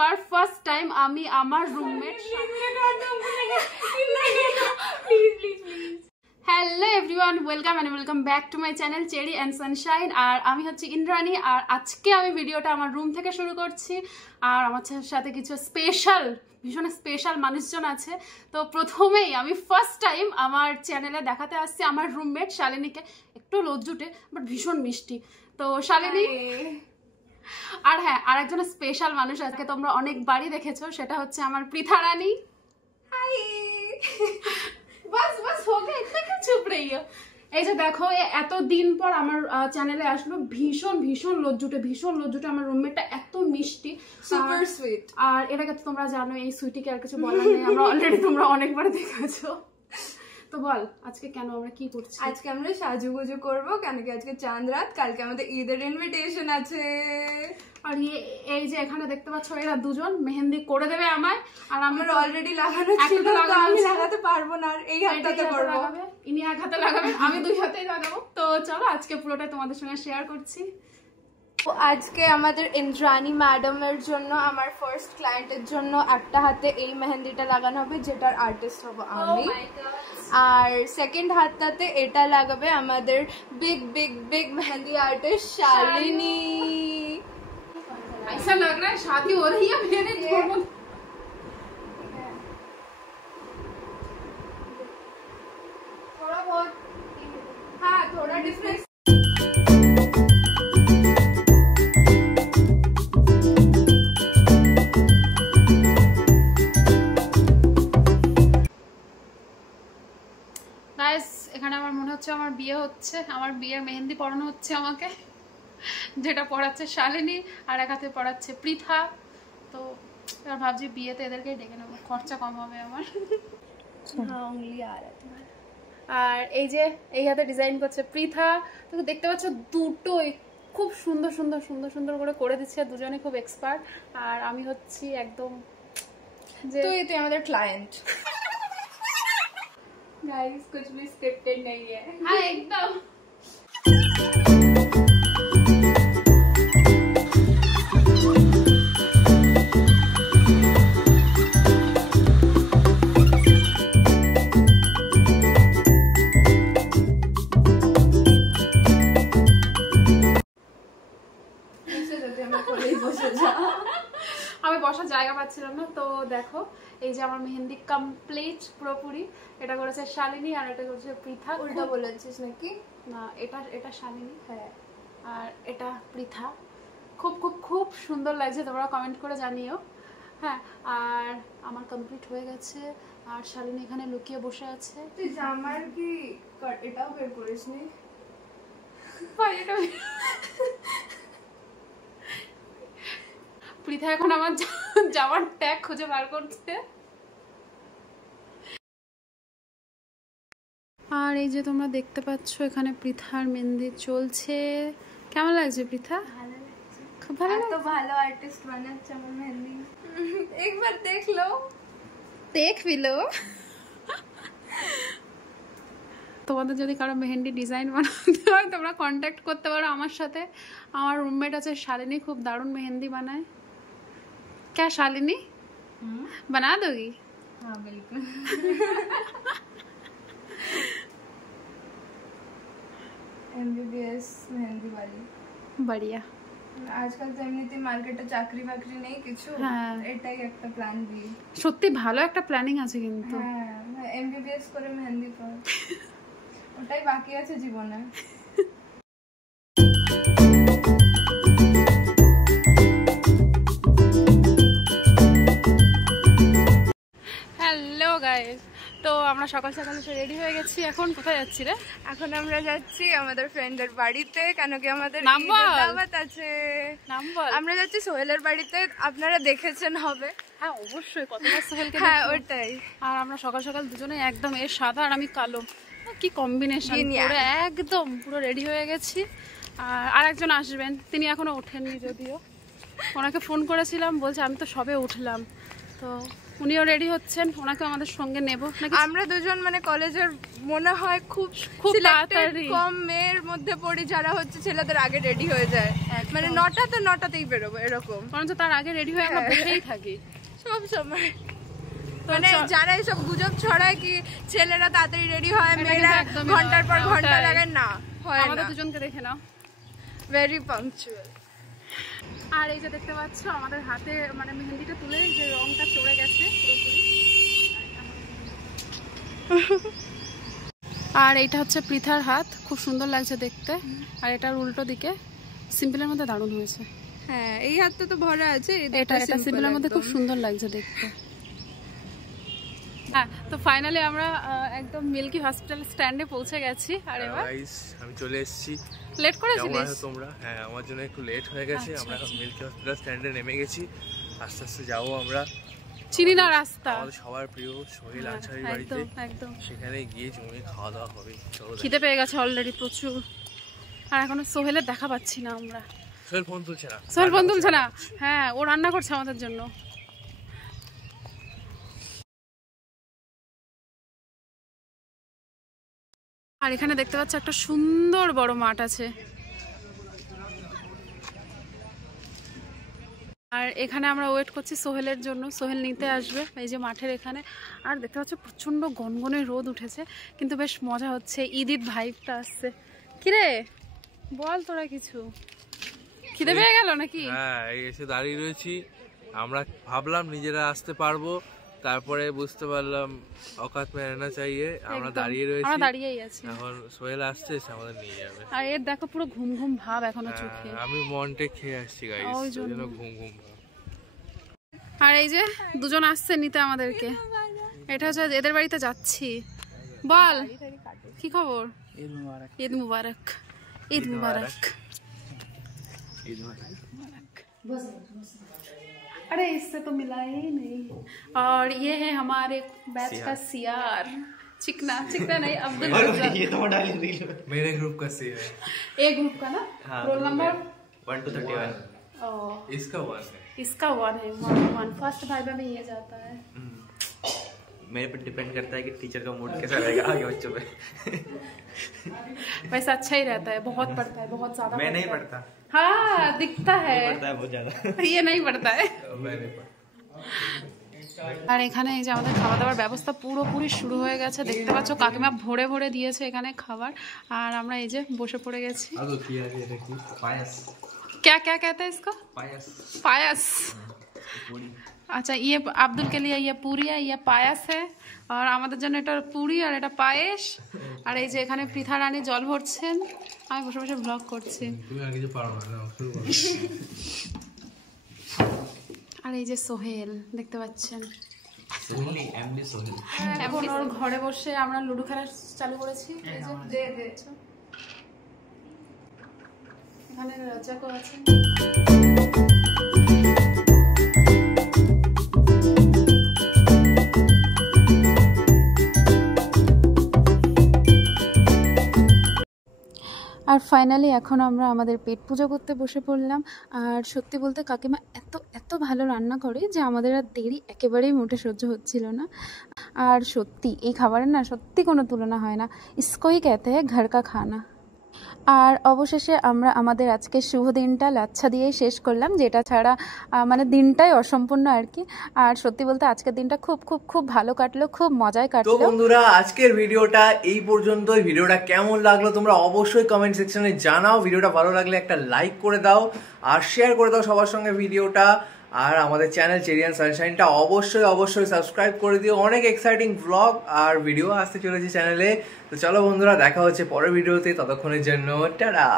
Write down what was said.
প্রথমবার first time আমি আমার roommate hello everyone, welcome back to my channel Cherry and Sunshine. আর আমি হচ্ছে ইন্দ্রাণী, আর আজকে আমি ভিডিওটা আমার রুম থেকে শুরু করছি। আর আমার সাথে কিছু ভীষণ স্পেশাল মানুষজন আছে। তো প্রথমেই আমি ফার্স্ট টাইম আমার চ্যানেলে দেখাতে আসছি আমার রুমমেট শালিনীকে। একটু লজ্জুটে বাট ভীষণ মিষ্টি। তো শালিনী, আর হ্যাঁ, আর একজন স্পেশাল মানুষ আজকে তোমরা অনেকবারই দেখেছো, সেটা হচ্ছে আমার পৃথা রানী। হাই বাস हो गया, इतना क्यों चुप रही हो? এই যে দেখো, এতদিন পর আমার চ্যানেলে আসলো। ভীষণ লজ্জুটে আমার রুমমেটটা, এত মিষ্টি, সুপার সুইট। আর এটাকে তো তোমরা জানো, এই সুইটিকে আর কিছু বলার নেই, আমরা অলরেডি তোমরা অনেকবার দেখেছো। তো বল আজকে কেন আমরা কি করছি? আজকে আমরা সাজুগুজু করবো, কেন কি আজকে চাঁদ রাত, কালকে আমাদের ঈদের ইনভিটেশন আছে। আর এই যে এখানে দেখতে পাচ্ছ, এরা দুজন মেহেন্দি করে দেবে আমায়, আর আমার অলরেডি লাগানো ছিল, তো আমি লাগাতে পারবো না, আর এই হাতটাতে করবো। ইনি এক হাতে লাগাবেন, আমি দুই হাতেই লাগাবো। তো চলো আজকে পুরোটা তোমাদের সঙ্গে শেয়ার করছি। আজকে আমাদের ইন্দ্রাণী ম্যাডামের জন্য, আমার ফার্স্ট ক্লায়েন্টের জন্য একটা হাতে এই মেহেন্দিটা লাগানো হবে, যেটার আর্টিস্ট হবো আমি। আর সেকেন্ড হাতটাতে এটা লাগাবে আমাদের বিগ মেহেন্দি आर्टिस्ट शालिनी। ऐसा लग रहा है शादी हो रही है मेरे। थोड़ा बहुत, हाँ थोड़ा डिफरेंस। এখানে আমার মনে হচ্ছে আমার বিয়ে হচ্ছে, আমার বিয়ের মেহেন্দি পরানো হচ্ছে আমাকে, যেটা পড়াচ্ছে শালিনী আর এক হাতে পড়াচ্ছে পৃথা। তো এবার ভাবছি বিয়েতে এদেরকেই ডেকে নেবো, খরচা কম হবে আমার। আর এই যে এই হাতে ডিজাইন করছে পৃথা। তো দেখতে পাচ্ছ দুটোই খুব সুন্দর করে দিচ্ছে, দুজনে খুব এক্সপার্ট। আর আমি হচ্ছি একদম যে তুই আমাদের ক্লায়েন্ট। गाइस कुछ भी स्क्रिप्टेड नहीं है। हाँ एकदम। আমি বসার জায়গা পাচ্ছিলাম না। তো দেখো এই যে আমার মেহেন্দি কমপ্লিট পুরোপুরি। এটা করেছে শালিনী আর এটা করেছে পৃথা। উল্টা বলেছিস নাকি? না, এটা শালিনী, হ্যাঁ, আর এটা পৃথা। খুব সুন্দর লাগছে, তোমরা কমেন্ট করে জানিও। হ্যাঁ, আর আমার কমপ্লিট হয়ে গেছে। আর শালিনী এখানে লুকিয়ে বসে আছে। তুই জামার কি এটাও বের করিস নি? পৃথা এখন আমার যাওয়ার ট্যাগ খুঁজে বার করছে। আর এই যে তোমরা দেখতে পাচ্ছ এখানে পৃথার মেহেন্দি চলছে। কেমন লাগছে পৃথা? ভালো লাগছে, খুব ভালো। তো ভালো আর্টিস্ট বানাচ্ছে আমার মেহেন্দি। একবার দেখ বিলো। তোমাদের যদি কারো মেহেন্দি ডিজাইন বানাতে হয় তোমরা কন্ট্যাক্ট করতে পারো আমার সাথে। আমার রুমমেট আছে শালিনী, খুব দারুণ মেহেন্দি বানায়। क्या शालिनी बना दोगी? हाँ बिल्कुल। MBBS মেহেন্দি वाली बढ़िया। আজকাল তো এমনিতে মার্কেটে চাকরি বাকরি নেই কিছু, এটাই একটা প্ল্যান বি। সত্যি ভালো একটা প্ল্যানিং আছে কিন্তু। হ্যাঁ, MBBS করে মেহেন্দি পর, ওটাই বাকি আছে জীবনে। হ্যালো গাইস, তো আমরা সকাল রেডি হয়ে গেছি। এখন কোথায় যাচ্ছি রে? এখন আমরা যাচ্ছি আমাদের ফ্রেন্ডের বাড়িতে, কেন কি আমাদের দাওয়াত আছে। আমরা যাচ্ছি সোহেলের বাড়িতে, আপনারা দেখেছেন হবে। হ্যাঁ অবশ্যই, কতবার সোহেলকে। হ্যাঁ ওটাই। আর আমরা সকাল দুজনে একদম, এর সাদা আর আমি কালো, কি কম্বিনেশন, একদম পুরো রেডি হয়ে গেছি। আর একজন আসবেন, তিনি এখনো ওঠেননি, যদিও ওনাকে ফোন করেছিলাম, বলছে আমি তো সবে উঠলাম। তো উনিও রেডি হচ্ছেন, ওনাকে আমাদের সঙ্গে নেব নাকি? আমরা দুজন মানে কলেজের মনে হয় খুব তাড়াতাড়ি কম মেয়ের মধ্যে পড়ি যারা হচ্ছে ছেলেদের আগে রেডি হয়ে যায়, মানে 9টাতেই বেরোবো এরকম, বরঞ্চ তার আগে রেডি হয়ে আমরা বসেই থাকি সব সময়। মানে যারা এইসব গুজব ছড়ায় কি ছেলেরা তাড়াতাড়ি রেডি হয়, মেয়েরা ঘন্টার পর ঘন্টা লাগে, না হয় না। আমাদের দুজনকে দেখে নাও, ভেরি পাংচুয়াল। আর এই যে দেখতে পাচ্ছ আমাদের হাতে মানে মেহেন্দিটা তুলে যে রংটা চড়ে গেছে পুরোপুরি। আর এইটা হচ্ছে পৃথার হাত, খুব সুন্দর লাগছে দেখতে। আর এটার উল্টো দিকে সিম্পলের মধ্যে দারুণ হয়েছে। হ্যাঁ, এই হাতটা তো ভরা আছে, এটা সিম্পলের মধ্যে খুব সুন্দর লাগছে দেখতে। হ্যাঁ, তো ফাইনালি আমরা একদম মিল্কি হসপিটাল স্ট্যান্ডে পৌঁছে গেছি। আর এবার আমি চলে এসেছি। লেট করেছিলিস তোমরা? হ্যাঁ, আমার জন্য একটু লেট হয়ে গেছে। আমরা এখন মিল্কি হসপিটাল স্ট্যান্ডে নেমে গেছি, আস্তে আস্তে যাবো আমরা চিনি না রাস্তা, আমাদের সবার প্রিয় সোহেল আনসারীর বাড়িতে। একদম সেখানে গিয়ে জমিয়ে খাওয়া দাওয়া হবে। খিদে পেয়ে গেছে অলরেডি প্রচুর। আর এখনো সোহেলের দেখা পাচ্ছি না আমরা। সোহেল ফোন তুলছে না। সোহেল ফোন তুলছে না? হ্যাঁ, ও রান্না করছে আমাদের জন্য। আর এখানে দেখতে পাচ্ছ একটা সুন্দর বড় মাঠ আছে। আর এখানে আমরা ওয়েট করছি সোহেলের জন্য, সোহেল নিতে আসবে এই যে মাঠের এখানে। আর দেখতে পাচ্ছ প্রচন্ড গনগনে রোদ উঠেছে, কিন্তু বেশ মজা হচ্ছে, ঈদ ভাইবটা আসছে। কিরে বল তোরা কিছু, খিদে পেয়ে গেল নাকি? হ্যাঁ, এসে দাঁড়িয়ে রয়েছি। আমরা ভাবলাম নিজেরা আসতে পারবো, তারপরে বুঝতে পারলাম অকাত মে रहना चाहिए। আমরা দাঁড়িয়ে রয়েছি, আমরা দাঁড়িয়েই আছি। এখন সোহেল আসছে, এসে আমাদের নিয়ে যাবে। আর এর দেখো পুরো ঘুম ঘুম ভাব এখনো চোখে। আমি মনটে খেয়ে আসছি গাইস, ওই জন্য ঘুম ঘুম ভাব। আর এই যে দুজন আসছে নিতে আমাদেরকে, এটা হচ্ছে এদের বাড়িতে যাচ্ছি। বল কি খবর? ঈদ মুবারক। ঈদ মুবারক। ঈদ মুবারক। अरे इससे तो मिला ही नहीं। और ये है हमारे बैच का सियार, चिकना चिकना नहीं, अब्दुल ये तो डाली रील मेरे ग्रुप का सी है। ए ग्रुप का ना? Roll number 1 to 31। इसका 1 है, इसका 1 है। 1 फर्स्ट भाइबा में ये जाता है। मेरे पे डिपेंड करता है कि टीचर का मूड कैसा रहेगा आगे बच्चों पे। वैसे अच्छा ही रहता है, बहुत पढ़ता है, बहुत ज्यादा। मैं नहीं पढ़ता। हाँ, दिखता है, पढ़ता है बहुत ज्यादा। ये नहीं पढ़ता है। আর এখানে এই যে আমাদের খাওয়া দাওয়ার ব্যবস্থা পুরোপুরি শুরু হয়ে গেছে, দেখতে পাচ্ছ কাকিমা ভরে ভরে দিয়েছে এখানে খাবার। আর আমরা এই যে বসে পড়ে গেছি। पायस। क्या क्या कहते हैं इसको? पायस। पायस। अच्छा, ये अब्दुल के लिए ये पूरी है, ये पायस है। আর আমাদের জন্য এটা পুরি আর এটা পায়েস। আর এই যে এখানে পৃথা রানী জল ভরছেন, আমি বসে বসে ব্লগ করছি। আর এই যে সোহেল দেখতে পাচ্ছেন, এখন ওর ঘরে বসে আমরা লুডো খেলা চালু করেছি। এই যে এখানে রাজাকও আছে। আর ফাইনালি এখন আমরা আমাদের পেট পূজা করতে বসে পড়লাম। আর সত্যি বলতে কাকিমা এত এত ভালো রান্না করে যে আমাদের আর দেরি একেবারেই মোটে সহ্য হচ্ছিল না। আর সত্যি এই খাবারের না সত্যি কোনো তুলনা হয় না, ইসকোই कहते हैं घर का खाना। আর অবশেষে আমরা আমাদের আজকের শুভ দিনটা লাচ্ছা দিয়েই শেষ করলাম, যেটা ছাড়া মানে দিনটাই অসম্পূর্ণ আর কি। আর সত্যি বলতে আজকের দিনটা খুব খুব খুব ভালো কাটলো, খুব মজায় কাটলো। তো বন্ধুরা, আজকের ভিডিওটা এই পর্যন্তই। ভিডিওটা কেমন লাগলো তোমরা অবশ্যই কমেন্ট সেকশনে জানাও। ভিডিওটা ভালো লাগলে একটা লাইক করে দাও আর শেয়ার করে দাও সবার সঙ্গে ভিডিওটা। আর আমাদের চ্যানেল চেরি অ্যান্ড সানশাইনটা অবশ্যই অবশ্যই সাবস্ক্রাইব করে দিও। অনেক এক্সাইটিং ব্লগ আর ভিডিও আসতে চলেছে চ্যানেলে। তো চলো বন্ধুরা, দেখা হচ্ছে পরের ভিডিওতে, ততক্ষণের জন্য টাটা।